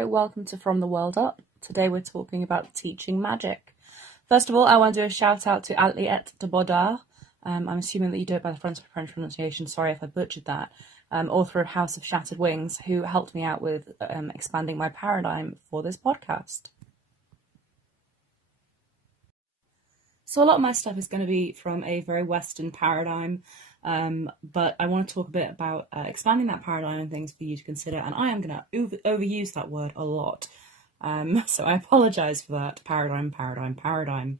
Hello, welcome to From the World Up. Today we're talking about teaching magic. First of all, I want to do a shout out to Aliette de Baudard. I'm assuming that you do it by the French pronunciation, sorry if I butchered that, author of House of Shattered Wings, who helped me out with expanding my paradigm for this podcast. So a lot of my stuff is going to be from a very Western paradigm, but I want to talk a bit about expanding that paradigm and things for you to consider, and I am going to overuse that word a lot, so I apologise for that. Paradigm.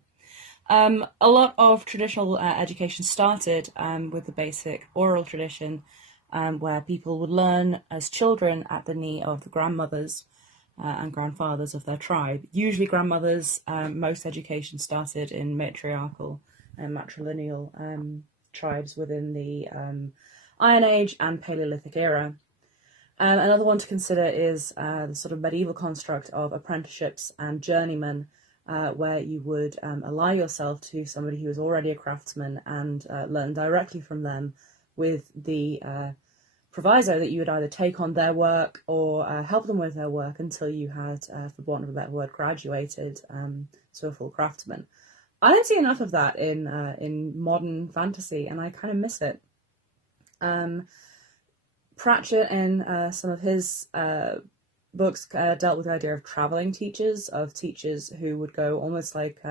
A lot of traditional education started with the basic oral tradition, where people would learn as children at the knee of the grandmothers and grandfathers of their tribe. Usually grandmothers. Most education started in matriarchal and matrilineal tribes within the Iron Age and Paleolithic era. Another one to consider is the sort of medieval construct of apprenticeships and journeymen, where you would ally yourself to somebody who was already a craftsman and learn directly from them, with the proviso that you would either take on their work or help them with their work until you had, for want of a better word, graduated to a full craftsman. I don't see enough of that in modern fantasy, and I kind of miss it. Pratchett, in some of his books, dealt with the idea of travelling teachers, of teachers who would go almost like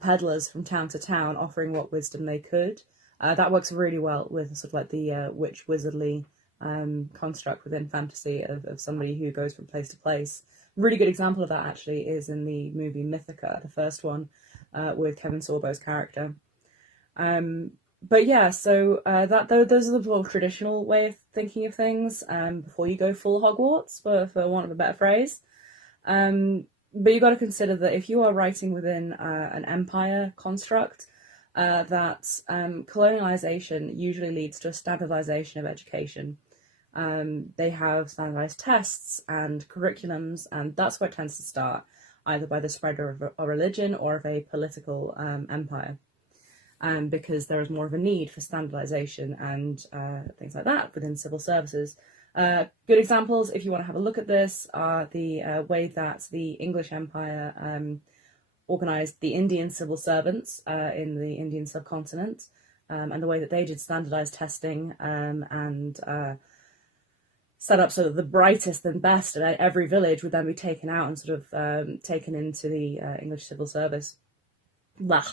peddlers from town to town, offering what wisdom they could. That works really well with sort of like the witch wizardly construct within fantasy of somebody who goes from place to place. A really good example of that actually is in the movie Mythica, the first one, with Kevin Sorbo's character. But yeah, so those are the more traditional way of thinking of things before you go full Hogwarts, for want of a better phrase. But you've got to consider that if you are writing within an empire construct, that colonialization usually leads to a standardization of education. They have standardized tests and curriculums, and that's where it tends to start, either by the spread of a religion or of a political empire, because there is more of a need for standardization and things like that within civil services. Good examples, if you want to have a look at this, are the way that the English Empire organised the Indian civil servants in the Indian subcontinent, and the way that they did standardised testing and set up so that the brightest and best at every village would then be taken out and sort of taken into the English civil service. Blah.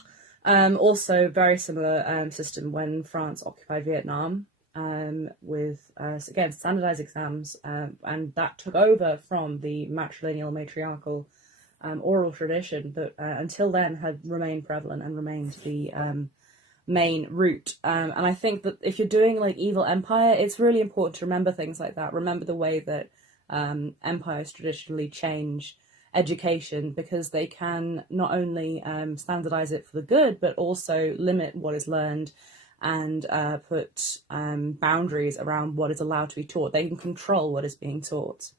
Also, very similar system when France occupied Vietnam, with, again, standardised exams, and that took over from the matrilineal, matriarchal oral tradition that until then had remained prevalent and remained the main route. And I think that if you're doing like Evil Empire, it's really important to remember things like that. Remember the way that empires traditionally change education, because they can not only standardize it for the good, but also limit what is learned and put boundaries around what is allowed to be taught. They can control what is being taught.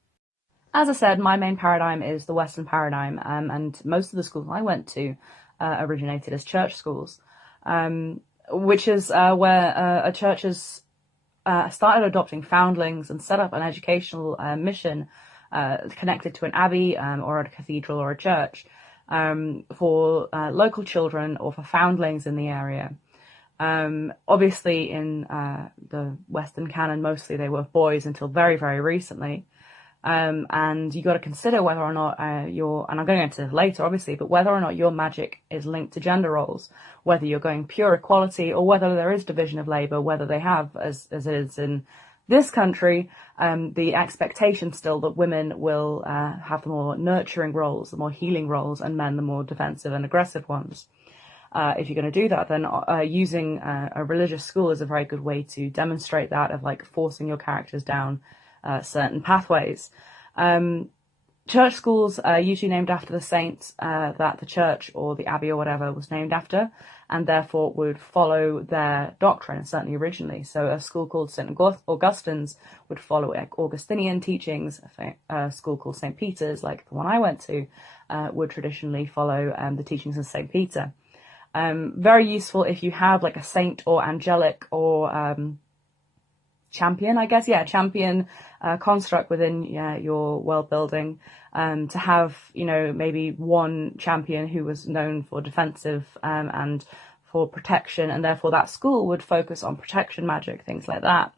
As I said, my main paradigm is the Western paradigm, and most of the schools I went to originated as church schools, which is where churches started adopting foundlings and set up an educational mission connected to an abbey or a cathedral or a church for local children or for foundlings in the area. Obviously, in the Western canon, mostly they were boys until very, very recently. And you got to consider whether or not and I'm going to go into this later, obviously, but whether or not your magic is linked to gender roles, whether you're going pure equality or whether there is division of labour, whether they have, as it is in this country, the expectation still that women will have the more nurturing roles, the more healing roles, and men the more defensive and aggressive ones. If you're going to do that, then using a religious school is a very good way to demonstrate that, of like forcing your characters down certain pathways. Church schools are usually named after the saint that the church or the abbey or whatever was named after, and therefore would follow their doctrine, certainly originally. So a school called St. Augustine's would follow Augustinian teachings. A school called St. Peter's, like the one I went to, would traditionally follow the teachings of St. Peter. Very useful if you have like a saint or angelic or champion, I guess, champion construct within your world building. To have, maybe one champion who was known for defensive and for protection, and therefore that school would focus on protection magic, things like that.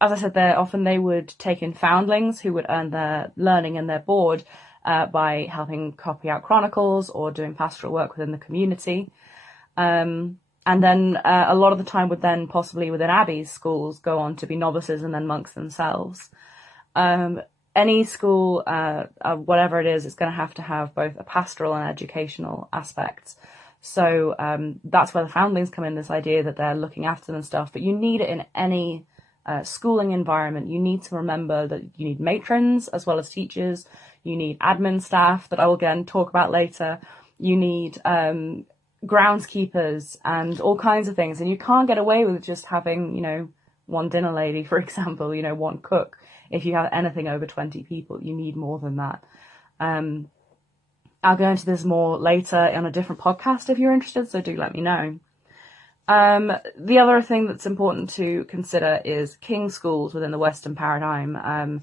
As I said, they would take in foundlings who would earn their learning and their board by helping copy out chronicles or doing pastoral work within the community. And then a lot of the time would then possibly within abbeys, schools go on to be novices and then monks themselves. Any school, whatever it is, it's going to have both a pastoral and educational aspect. So that's where the foundlings come in, this idea that they're looking after them and stuff. But you need it in any schooling environment. You need to remember that you need matrons as well as teachers. You need admin staff that I will again talk about later. You need groundskeepers and all kinds of things. And you can't get away with just having, one dinner lady, for example, one cook. If you have anything over 20 people, you need more than that. I'll go into this more later on a different podcast if you're interested, so do let me know. The other thing that's important to consider is king schools within the Western paradigm.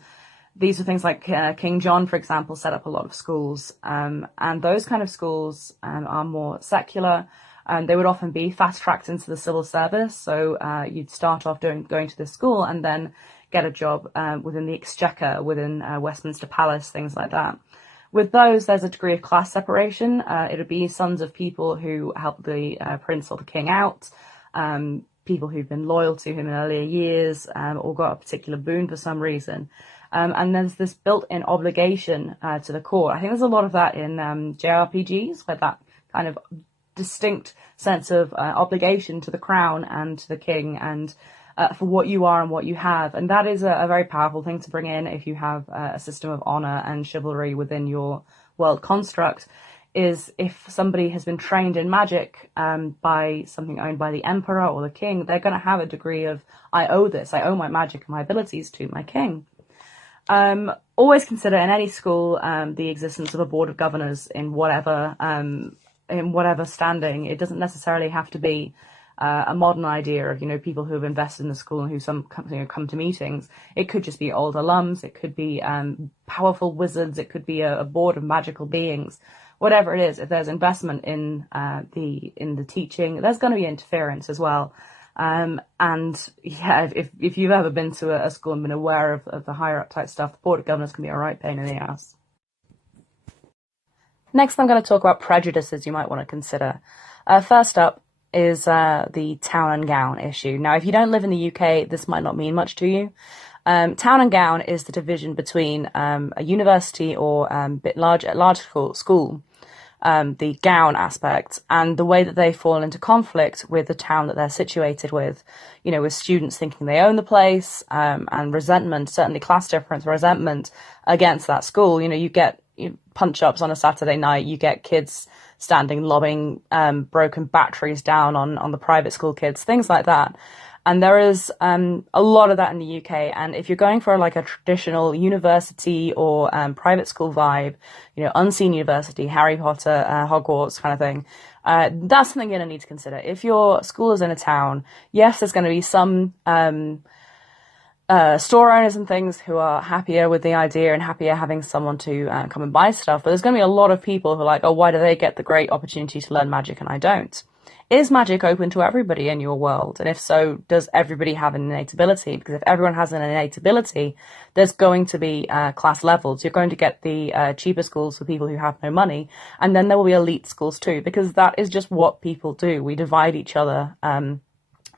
These are things like King John, for example, set up a lot of schools, and those kind of schools are more secular. They would often be fast-tracked into the civil service, so you'd start off going to this school and then get a job within the Exchequer, within Westminster Palace, things like that. With those, there's a degree of class separation. It would be sons of people who help the prince or the king out, people who've been loyal to him in earlier years, or got a particular boon for some reason. And there's this built-in obligation to the court. I think there's a lot of that in JRPGs, where that kind of distinct sense of obligation to the crown and to the king and for what you are and what you have. And that is a very powerful thing to bring in if you have a system of honor and chivalry within your world construct, is if somebody has been trained in magic by something owned by the emperor or the king, they're going to have a degree of, I owe my magic and my abilities to my king. Always consider in any school the existence of a board of governors in whatever standing. It doesn't necessarily have to be a modern idea of, people who have invested in the school and who come to meetings. It could just be old alums. It could be powerful wizards. It could be a board of magical beings. Whatever it is, if there's investment in the teaching, there's going to be interference as well. If you've ever been to a school and been aware of the higher up type stuff, the board of governors can be a right pain in the ass. Next, I'm going to talk about prejudices you might want to consider. First up is the town and gown issue. Now, if you don't live in the UK, this might not mean much to you. Town and gown is the division between a university or large school, the gown aspect, and the way that they fall into conflict with the town that they're situated with, with students thinking they own the place, and resentment, certainly class difference, resentment against that school. You get punch-ups on a Saturday night, you get kids standing lobbing broken batteries down on the private school kids, things like that. And there is a lot of that in the UK. And if you're going for like a traditional university or private school vibe, unseen university, Harry Potter, Hogwarts kind of thing, that's something you're going to need to consider. If your school is in a town, yes, there's going to be some store owners and things who are happier with the idea and happier having someone to come and buy stuff. But there's going to be a lot of people who are like, oh, why do they get the great opportunity to learn magic and I don't? Is magic open to everybody in your world? And if so, does everybody have an innate ability? Because if everyone has an innate ability, there's going to be class levels. You're going to get the cheaper schools for people who have no money. And then there will be elite schools too, because that is just what people do. We divide each other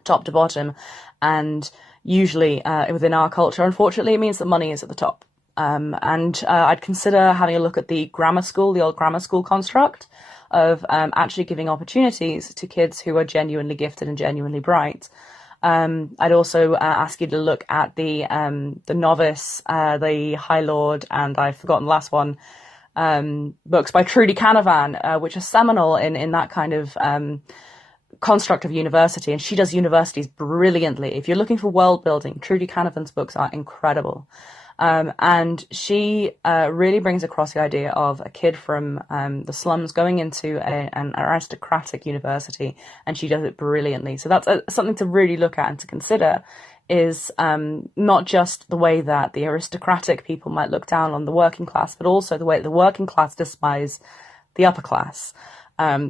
top to bottom. And usually within our culture, unfortunately, it means that money is at the top. I'd consider having a look at the grammar school, the old grammar school construct of actually giving opportunities to kids who are genuinely gifted and genuinely bright. I'd also ask you to look at the novice, the High Lord, and I've forgotten the last one, books by Trudy Canavan, which are seminal in that kind of construct of university, and she does universities brilliantly. If you're looking for world building, Trudy Canavan's books are incredible. And she really brings across the idea of a kid from the slums going into an aristocratic university, and she does it brilliantly. So that's something to really look at and to consider, is not just the way that the aristocratic people might look down on the working class, but also the way that the working class despise the upper class,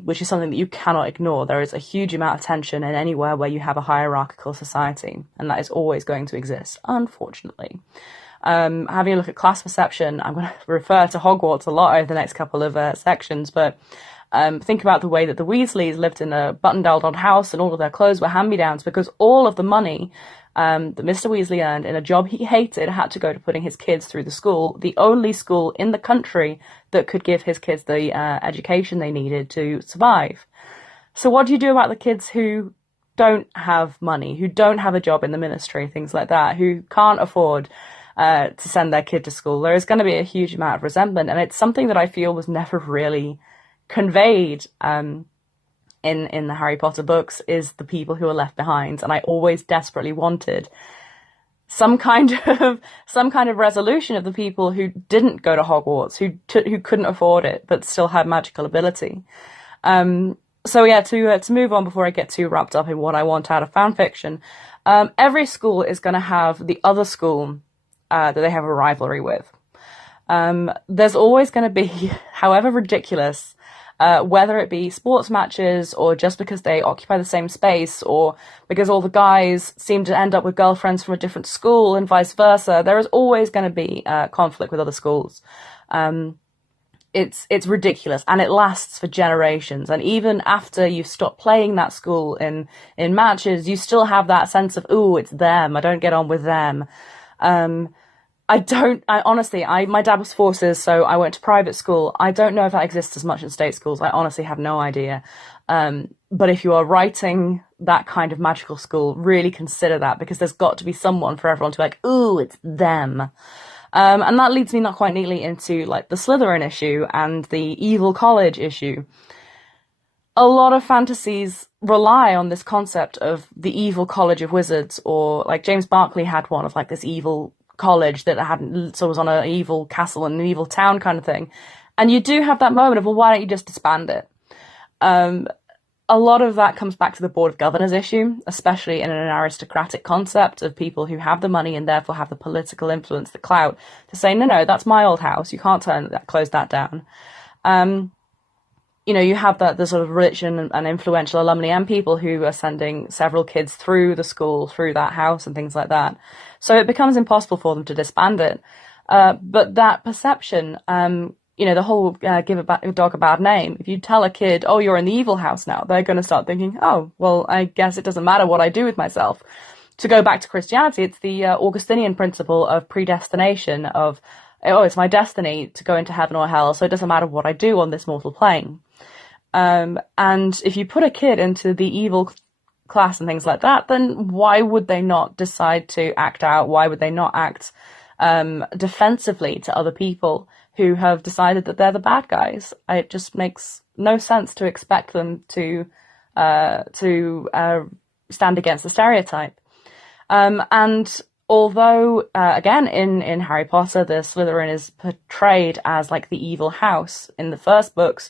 which is something that you cannot ignore. There is a huge amount of tension in anywhere where you have a hierarchical society, and that is always going to exist, unfortunately. Having a look at class perception, I'm going to refer to Hogwarts a lot over the next couple of sections, but think about the way that the Weasleys lived in a button-down old house and all of their clothes were hand-me-downs, because all of the money that Mr. Weasley earned in a job he hated had to go to putting his kids through the only school in the country that could give his kids the education they needed to survive. So what do you do about the kids who don't have money, who don't have a job in the ministry, things like that, who can't afford to send their kid to school? There is going to be a huge amount of resentment, and it's something that I feel was never really conveyed in the Harry Potter books, is the people who are left behind. And I always desperately wanted some kind of resolution of the people who didn't go to Hogwarts, who couldn't afford it but still had magical ability. So yeah, to move on before I get too wrapped up in what I want out of fan fiction, every school is going to have the other school that they have a rivalry with. There's always going to be, however ridiculous, whether it be sports matches or just because they occupy the same space or because all the guys seem to end up with girlfriends from a different school and vice versa, there is always going to be conflict with other schools. It's ridiculous, and it lasts for generations. And even after you stop playing that school in matches, you still have that sense of, ooh, it's them, I don't get on with them. My dad was forces, so I went to private school. I don't know if that exists as much in state schools. I honestly have no idea. But if you are writing that kind of magical school, really consider that, because there's got to be someone for everyone to be like, ooh, it's them. And that leads me not quite neatly into like the Slytherin issue and the evil college issue. A lot of fantasies rely on this concept of the evil college of wizards, or like James Barkley had one of like this evil college that was on an evil castle in an evil town kind of thing. And you do have that moment of, well, why don't you just disband it? A lot of that comes back to the Board of Governors issue, especially in an aristocratic concept of people who have the money and therefore have the political influence, the clout, to say, no, that's my old house. You can't close that down. You have the sort of rich and influential alumni and people who are sending several kids through the school, through that house and things like that. So it becomes impossible for them to disband it. But that perception, the whole give a dog a bad name. If you tell a kid, oh, you're in the evil house now, they're going to start thinking, oh, well, I guess it doesn't matter what I do with myself. To go back to Christianity, it's the Augustinian principle of predestination, of, oh, it's my destiny to go into heaven or hell, so it doesn't matter what I do on this mortal plane. And if you put a kid into the evil class and things like that, then why would they not decide to act out? Why would they not act defensively to other people who have decided that they're the bad guys? It just makes no sense to expect them to stand against the stereotype. And although, again, in Harry Potter, the Slytherin is portrayed as like the evil house in the first books,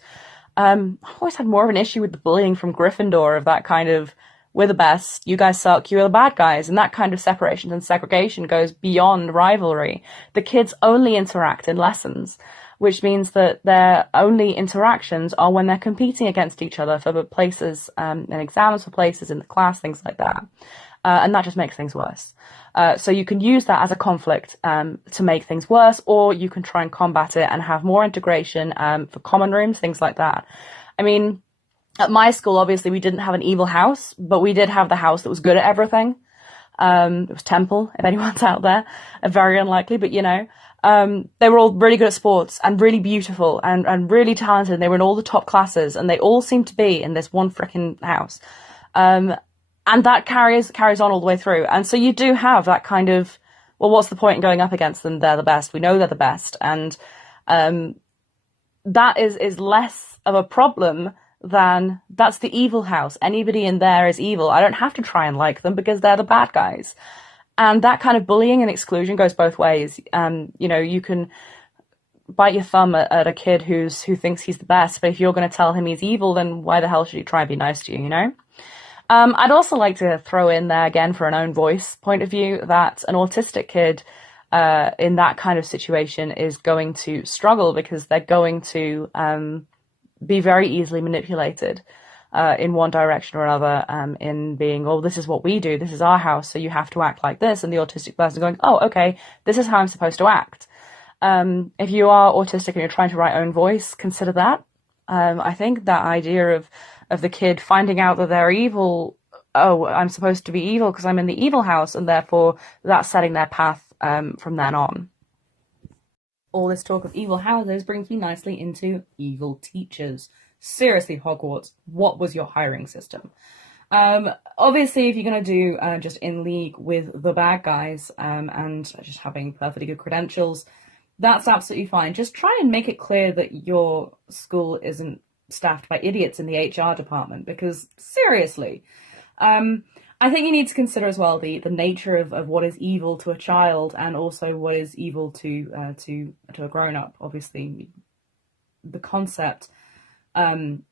I've always had more of an issue with the bullying from Gryffindor, of that kind of, we're the best, you guys suck, you're the bad guys. And that kind of separation and segregation goes beyond rivalry. The kids only interact in lessons, which means that their only interactions are when they're competing against each other for places, in exams, for places in the class, things like that. And that just makes things worse. So you can use that as a conflict to make things worse, or you can try and combat it and have more integration for common rooms, things like that. I mean, at my school, obviously, we didn't have an evil house, but we did have the house that was good at everything. It was Temple, if anyone's out there. Very unlikely, but they were all really good at sports and really beautiful and really talented. And they were in all the top classes, and they all seemed to be in this one frickin' house. And that carries on all the way through. And so you do have that kind of, well, what's the point in going up against them? They're the best. We know they're the best. And that is less of a problem than, that's the evil house. Anybody in there is evil. I don't have to try and like them because they're the bad guys. And that kind of bullying and exclusion goes both ways. You know, you can bite your thumb at a kid who thinks he's the best, but if you're going to tell him he's evil, then why the hell should he try and be nice to you, you know? I'd also like to throw in there, again, for an own voice point of view, that an autistic kid in that kind of situation is going to struggle because they're going to be very easily manipulated in one direction or another, in being, oh, this is what we do, this is our house, so you have to act like this, and the autistic person going, oh, okay, this is how I'm supposed to act. If you are autistic and you're trying to write own voice, consider that. I think that idea of the kid finding out that they're evil, oh, I'm supposed to be evil because I'm in the evil house, and therefore that's setting their path from then on. All this talk of evil houses brings me nicely into evil teachers. Seriously, Hogwarts, what was your hiring system? Obviously, if you're going to do just in league with the bad guys and just having perfectly good credentials, that's absolutely fine. Just try and make it clear that your school isn't staffed by idiots in the HR department, because seriously, I think you need to consider as well the nature of what is evil to a child and also what is evil to a grown-up. Obviously, the concept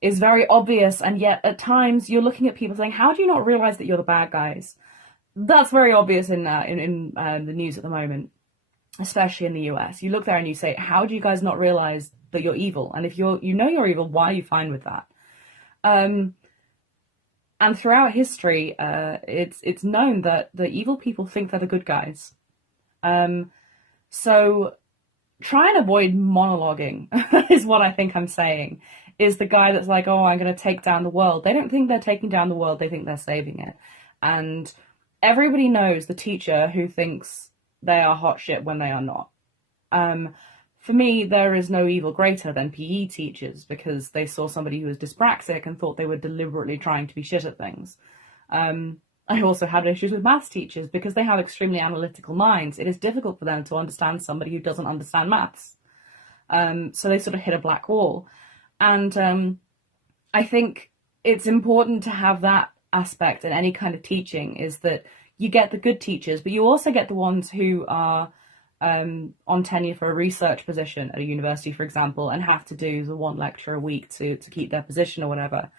is very obvious, and yet at times you're looking at people saying, how do you not realize that you're the bad guys? That's very obvious in the news at the moment, especially in the US. You look there and you say, how do you guys not realize that you're evil? And if you know you're evil, why are you fine with that? And throughout history, it's known that the evil people think they're the good guys. So try and avoid monologuing is what I think I'm saying. Is the guy that's like, oh, I'm going to take down the world. They don't think they're taking down the world. They think they're saving it. And everybody knows the teacher who thinks they are hot shit when they are not. For me, there is no evil greater than PE teachers, because they saw somebody who was dyspraxic and thought they were deliberately trying to be shit at things. I also had issues with maths teachers because they have extremely analytical minds. It is difficult for them to understand somebody who doesn't understand maths. So they sort of hit a black wall. And I think it's important to have that aspect in any kind of teaching, is that you get the good teachers, but you also get the ones who are on tenure for a research position at a university, for example, and have to do the one lecture a week to keep their position or whatever.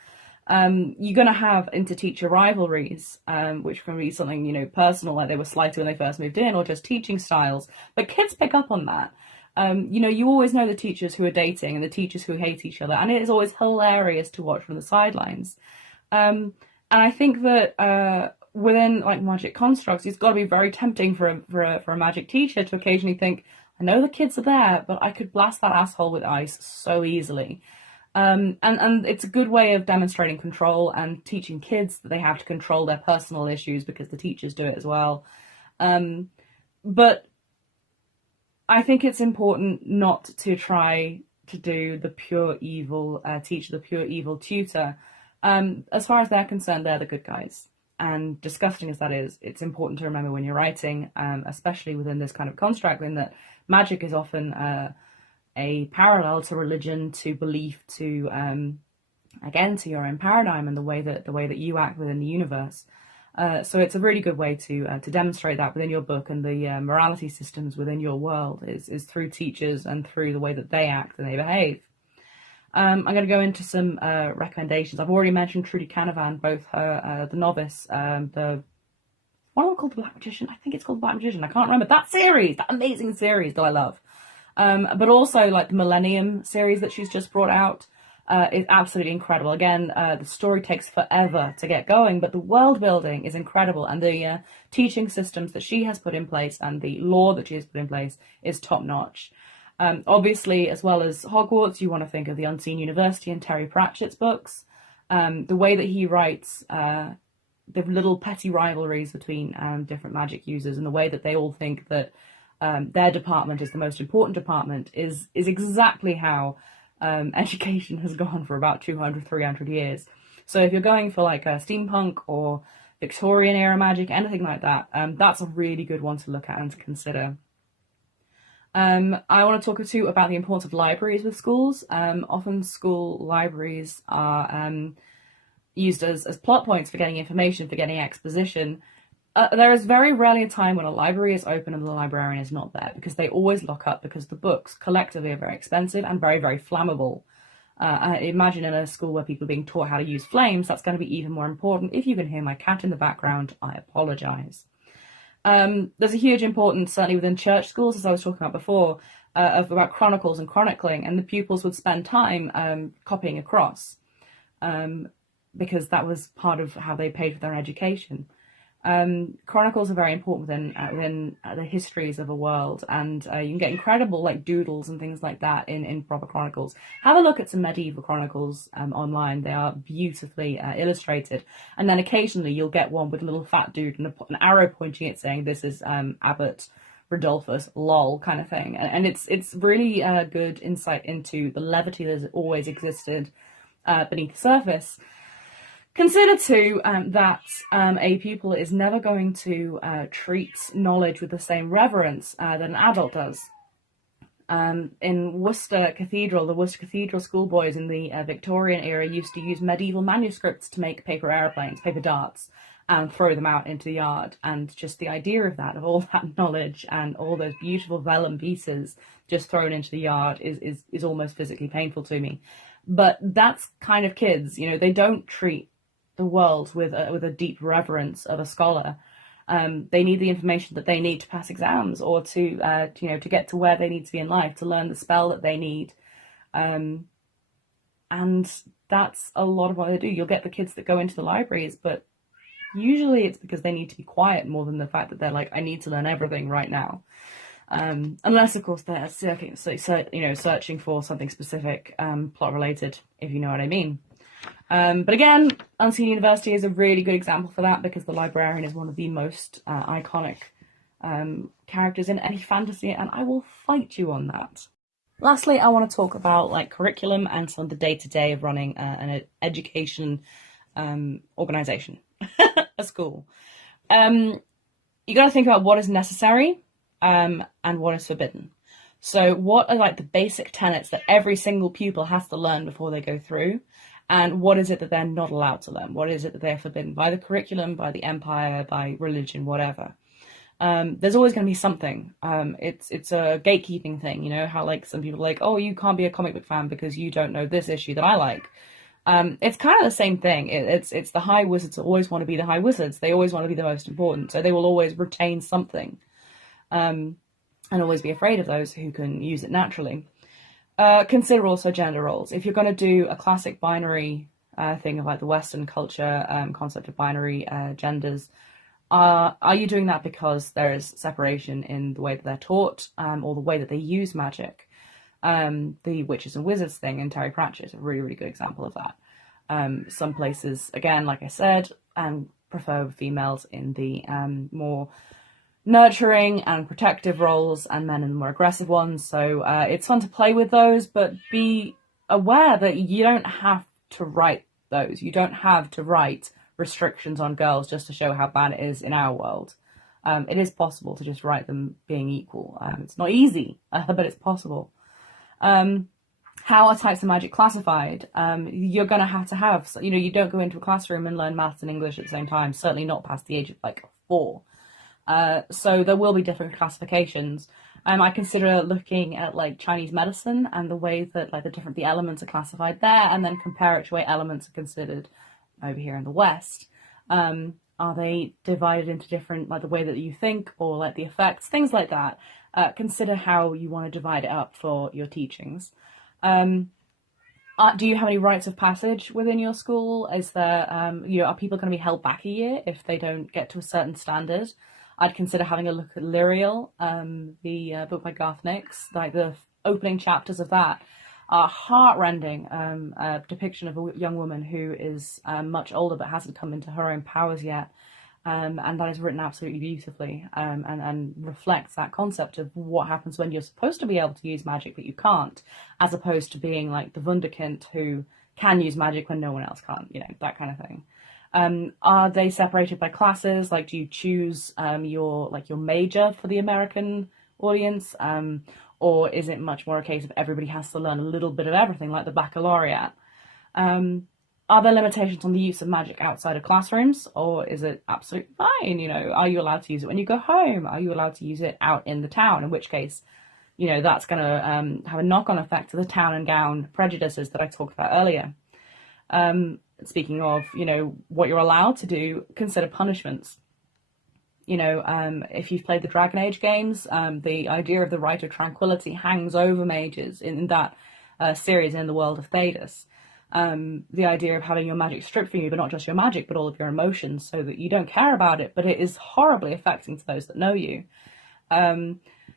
You're going to have inter-teacher rivalries, which can be something, you know, personal, like they were slighted when they first moved in, or just teaching styles. But kids pick up on that. You know, you always know the teachers who are dating and the teachers who hate each other, and it is always hilarious to watch from the sidelines. And I think that within like magic constructs, it's got to be very tempting for a magic teacher to occasionally think, I know the kids are there, but I could blast that asshole with ice so easily. And it's a good way of demonstrating control and teaching kids that they have to control their personal issues, because the teachers do it as well. But I think it's important not to try to do the pure evil teacher, the pure evil tutor. As far as they're concerned, they're the good guys. And disgusting as that is, it's important to remember when you're writing, especially within this kind of construct, in that magic is often a parallel to religion, to belief, to again, to your own paradigm and the way that you act within the universe. So it's a really good way to demonstrate that within your book, and the morality systems within your world is through teachers and through the way that they act and they behave. I'm going to go into some recommendations. I've already mentioned Trudy Canavan, both her The Novice, the one called The Black Magician. I think it's called The Black Magician. I can't remember. That series, that amazing series that I love. But also like the Millennium series that she's just brought out is absolutely incredible. Again, the story takes forever to get going, but the world building is incredible, and the teaching systems that she has put in place and the lore that she has put in place is top notch. Obviously, as well as Hogwarts, you want to think of The Unseen University and Terry Pratchett's books. The way that he writes the little petty rivalries between different magic users, and the way that they all think that their department is the most important department is exactly how education has gone for about 200, 300 years. So if you're going for like a steampunk or Victorian era magic, anything like that, that's a really good one to look at and to consider. I want to talk too about the importance of libraries with schools. Often school libraries are used as plot points for getting information, for getting exposition. There is very rarely a time when a library is open and the librarian is not there, because they always lock up, because the books collectively are very expensive and very, very flammable. I imagine in a school where people are being taught how to use flames, that's going to be even more important. If you can hear my cat in the background, I apologise. There's a huge importance, certainly within church schools, as I was talking about before, about chronicles and chronicling, and the pupils would spend time copying across, because that was part of how they paid for their education. Chronicles are very important within the histories of a world, and you can get incredible like doodles and things like that in proper chronicles. Have a look at some medieval chronicles online. They are beautifully illustrated, and then occasionally you'll get one with a little fat dude and an arrow pointing it saying this is Abbot Rodolphus, lol, kind of thing. And it's really good insight into the levity that's always existed beneath the surface. Consider too that a pupil is never going to treat knowledge with the same reverence that an adult does. In Worcester Cathedral, the Worcester Cathedral schoolboys in the Victorian era used to use medieval manuscripts to make paper aeroplanes, paper darts, and throw them out into the yard. And just the idea of that, of all that knowledge and all those beautiful vellum pieces just thrown into the yard is almost physically painful to me. But that's kind of kids, you know, they don't treat the world with a deep reverence of a scholar. They need the information that they need to pass exams, or to get to where they need to be in life, to learn the spell that they need, and that's a lot of what they do. You'll get the kids that go into the libraries, but usually it's because they need to be quiet more than the fact that they're like, I need to learn everything right now. Unless of course they're searching for something specific, plot related, if you know what I mean. But again, Unseen University is a really good example for that, because the librarian is one of the most iconic characters in any fantasy, and I will fight you on that. Lastly, I want to talk about like curriculum and some of the day-to-day of running an education organization, a school. You got to think about what is necessary and what is forbidden. So what are like the basic tenets that every single pupil has to learn before they go through? And what is it that they're not allowed to learn? What is it that they're forbidden by the curriculum, by the empire, by religion, whatever? There's always going to be something. It's a gatekeeping thing, you know, how like some people are like, oh, you can't be a comic book fan because you don't know this issue that I like. It's kind of the same thing. It's the high wizards always want to be the high wizards. They always want to be the most important. So they will always retain something, and always be afraid of those who can use it naturally. Consider also gender roles. If you're going to do a classic binary thing of like the Western culture concept of binary genders, are you doing that because there is separation in the way that they're taught, or the way that they use magic? The witches and wizards thing in Terry Pratchett is a really, really good example of that. Some places, again, like I said, prefer females in the more nurturing and protective roles, and men in the more aggressive ones. So it's fun to play with those, but be aware that you don't have to write those. You don't have to write restrictions on girls just to show how bad it is in our world. It is possible to just write them being equal. It's not easy, but it's possible. How are types of magic classified? You're going to have, you don't go into a classroom and learn maths and English at the same time, certainly not past the age of like 4. So there will be different classifications. I consider looking at like Chinese medicine and the way that like the elements are classified there, and then compare it to the way elements are considered over here in the West. Are they divided into different, like the way that you think, or like the effects, things like that? Consider how you want to divide it up for your teachings. Do you have any rites of passage within your school? Is there, are people going to be held back a year if they don't get to a certain standard? I'd consider having a look at Lyriel, the book by Garth Nix. Like the opening chapters of that are heartrending. A depiction of a young woman who is much older but hasn't come into her own powers yet. And that is written absolutely beautifully, and reflects that concept of what happens when you're supposed to be able to use magic but you can't, as opposed to being like the wunderkind who can use magic when no one else can't, that kind of thing. Are they separated by classes? Like, do you choose your major for the American audience? Or is it much more a case of everybody has to learn a little bit of everything, like the baccalaureate? Are there limitations on the use of magic outside of classrooms, or is it absolutely fine? You know, are you allowed to use it when you go home? Are you allowed to use it out in the town? In which case, you know, that's going to have a knock-on effect to the town and gown prejudices that I talked about earlier. Speaking of, you know, what you're allowed to do, consider punishments. You know, if you've played the Dragon Age games, the idea of the Right of Tranquility hangs over mages in that series in the world of Thedas. The idea of having your magic stripped from you, but not just your magic, but all of your emotions, so that you don't care about it, but it is horribly affecting to those that know you.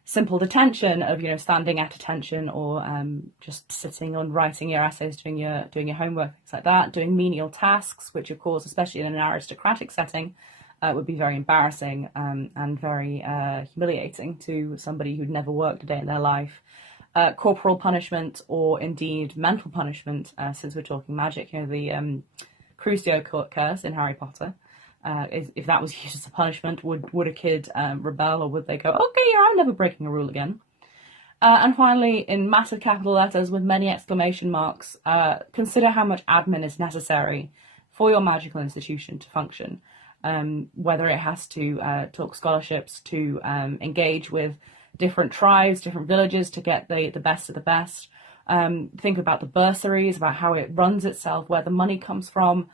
Simple detention of, you know, standing at attention, or just sitting on writing your essays, doing your homework, things like that, doing menial tasks, which of course, especially in an aristocratic setting, would be very embarrassing and very humiliating to somebody who'd never worked a day in their life. Corporal punishment, or indeed mental punishment, since we're talking magic, you know, the Crucio curse in Harry Potter. If that was used as a punishment, would a kid rebel, or would they go, okay, yeah, I'm never breaking a rule again? And finally, in massive capital letters with many exclamation marks, consider how much admin is necessary for your magical institution to function. Whether it has to talk scholarships, to engage with different tribes, different villages to get the best of the best. Think about the bursaries, about how it runs itself, where the money comes from.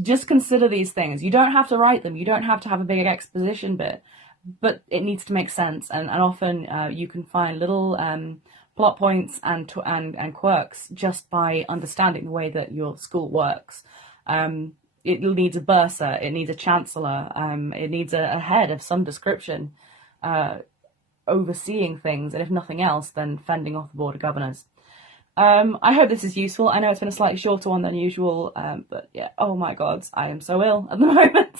Just consider these things. You don't have to write them. You don't have to have a big exposition bit, but it needs to make sense. And often you can find little plot points and quirks just by understanding the way that your school works. It needs a bursar, it needs a chancellor, it needs a head of some description overseeing things, and if nothing else, then fending off the board of governors. I hope this is useful. I know it's been a slightly shorter one than usual, but yeah, oh my god, I am so ill at the moment.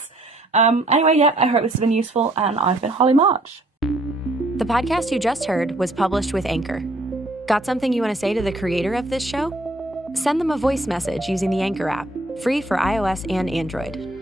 Anyway, yeah, I hope this has been useful, and I've been Holly March. The podcast you just heard was published with Anchor. Got something you want to say to the creator of this show? Send them a voice message using the Anchor app, free for iOS and Android.